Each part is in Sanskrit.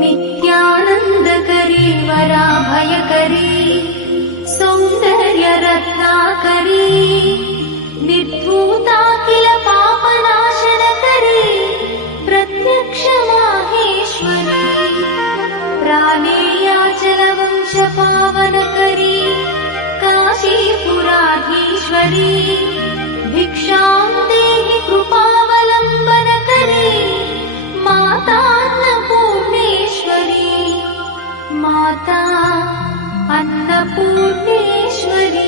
नित्यानन्दकरी वराभयकरी सौन्दर्यरत्नाकरी निर्धूताखिल पापनाशनकरी प्रत्यक्ष माहेश्वरी प्राणेयाचलवंशपावनकरी काशीपुराधीश्वरी भिक्षां देहि कृपावलम्बनकरी माता अन्नपूर्णेश्वरी माता अन्नपूर्णेश्वरी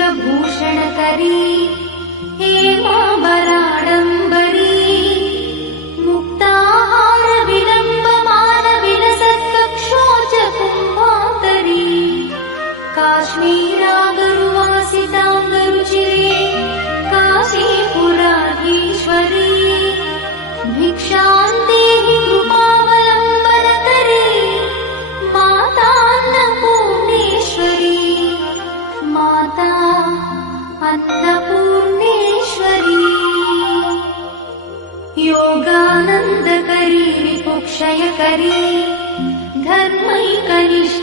नानारत्नविचित्रभूषणकरी हेमाम्बराडम्बरी मुक्ताहारविलम्बमानविलसत्कक्षोजकुम्भान्तरी काश्मीरागरुवासिताङ्गरुचिरे काशीपुराधीश्वरी भिक्षां देहि कृपावलम्बनकरी माता अन्नपूर्णेश्वरी माता अन्नपूर्णेश्वरी योगानन्दकरी रिपुक्षयकरी धर्मैकनिष्ठाकरी